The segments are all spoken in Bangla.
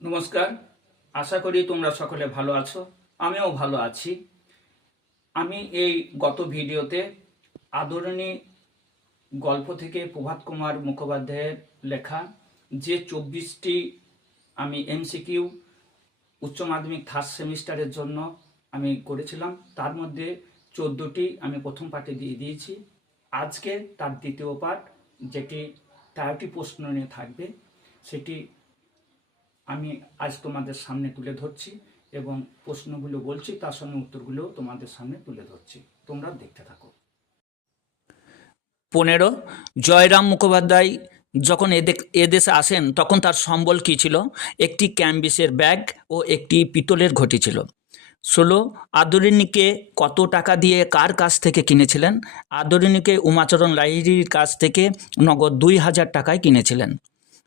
নমস্কার। আশা করি তোমরা সকলে ভালো আছো। আমিও ভালো আছি। আমি এই গত ভিডিওতে আদরণী গল্প থেকে প্রভাত কুমার মুখোপাধ্যায়ের লেখা যে 24টি আমি এমসিকিউ উচ্চ মাধ্যমিক থার্ড সেমিস্টারের জন্য আমি করেছিলাম, তার মধ্যে 14টি আমি প্রথম পার্টে দিয়ে দিয়েছি। আজকে তার দ্বিতীয় পার্ট, যেটি 13টি প্রশ্ন নিয়ে থাকবে, সেটি আমি আজ তোমাদের সামনে তুলে ধরছি এবং প্রশ্নগুলো বলছি, তার সঙ্গে উত্তরগুলো তোমাদের সামনে তুলে ধরছি। তোমরা দেখতে থাকো। 15 জয়রাম মুখোপাধ্যায় যখন এদেশে আসেন তখন তার সম্বল কী ছিল? একটি ক্যানভিসের ব্যাগ ও একটি পিতলের ঘটি ছিল। 16 আদরিণীকে কত টাকা দিয়ে কার কাছ থেকে কিনেছিলেন? আদরিণীকে উমাচরণ লাহিড়ীর কাছ থেকে নগদ 2000 টাকায় কিনেছিলেন।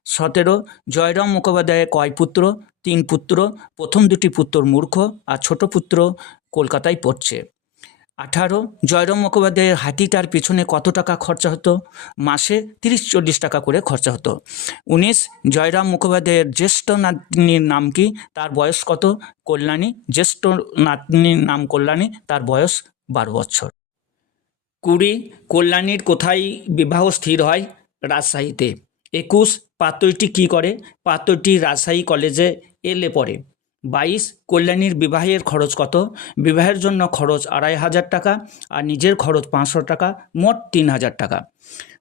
17 জয়রাম মুখোপাধ্যায়ের কয় পুত্র? 3 পুত্র। প্রথম দুটি পুত্র মূর্খ আর ছোট পুত্র কলকাতায় পড়ছে। 18 জয়রাম মুখোপাধ্যায়ের হাতিটার পিছনে কত টাকা খরচা হতো? মাসে 30-40 টাকা করে খরচা হতো। 19 জয়রাম মুখোপাধ্যায়ের জ্যেষ্ঠ নাতনির নাম কি? তার বয়স কত? কল্যাণী। জ্যেষ্ঠ নাতনির নাম কল্যাণী, তার বয়স 12 বছর। 20 কল্যাণীর কোথায় বিবাহ স্থির হয়? রাজশাহীতে। 21 পাত্রটি কী করে? পাত্রটি রাজশাহী কলেজে এলে পড়ে। 22 কল্যাণীর বিবাহের খরচ কত? বিবাহের জন্য খরচ 2500 টাকা আর নিজের খরচ 500 টাকা, মোট 3000 টাকা।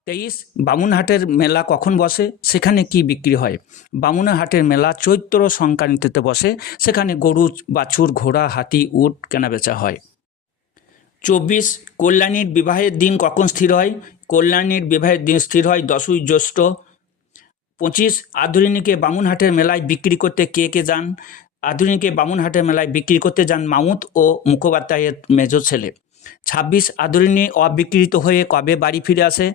23 বামুনহাটের মেলা কখন বসে? সেখানে কি বিক্রি হয়? বামুনহাটের মেলা চৈত্র সংক্রান্তিতে বসে। সেখানে গরু, বাছুর, ঘোড়া, হাতি, উট কেনাবেচা হয়। 24 কল্যাণীর বিবাহের দিন কখন স্থির হয়? কল্যাণীর বিবাহের দিন স্থির হয় 10ই জ্যৈষ্ঠ। 25 আদরিণীকে বামুনহাটের মেলায় বিক্রি করতে কে কে যান? আদরিণীকে বামুনহাটের মেলায় বিক্রি করতে যান মামুত ও মুখোপাধ্যায়ের মেজ ছেলে। 26 আদরিণী অবিকৃত হয়ে কবে বাড়ি ফিরে আসে?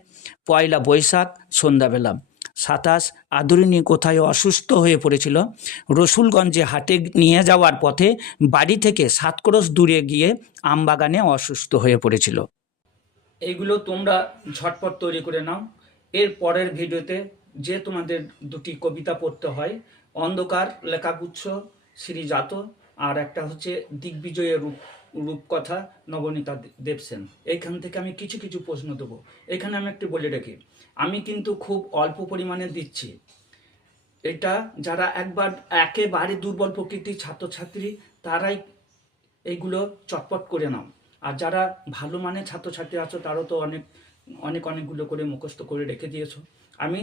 1 বৈশাখ সন্ধ্যাবেলা। 27 আদরিণী কোথায় অসুস্থ হয়ে পড়েছিল? রসুলগঞ্জে হাটে নিয়ে যাওয়ার পথে বাড়ি থেকে 7 ক্রোশ দূরে গিয়ে আমবাগানে অসুস্থ হয়ে পড়েছিল। এইগুলো তোমরা ঝটপট তৈরি করে নাও। এর পরের ভিডিওতে যে তোমাদের দুটি কবিতা পড়তে হয়, অন্ধকার লেখাগুচ্ছ শ্রীজাত, আর একটা হচ্ছে দিগ্বিজয়ের রূপকথা নবনীতা দেবসেন। এইখান থেকে আমি কিছু কিছু প্রশ্ন দেবো। এখানে আমি একটু বলে রাখি, আমি কিন্তু খুব অল্প পরিমাণে দিচ্ছি। এটা যারা একেবারে দুর্বল প্রকৃতির ছাত্রছাত্রী, তারাই এইগুলো চটপট করে নাও। আর যারা ভালো মানের ছাত্রছাত্রী আছো, তারাও তো অনেকগুলো করে মুখস্থ করে রেখে দিয়েছো। আমি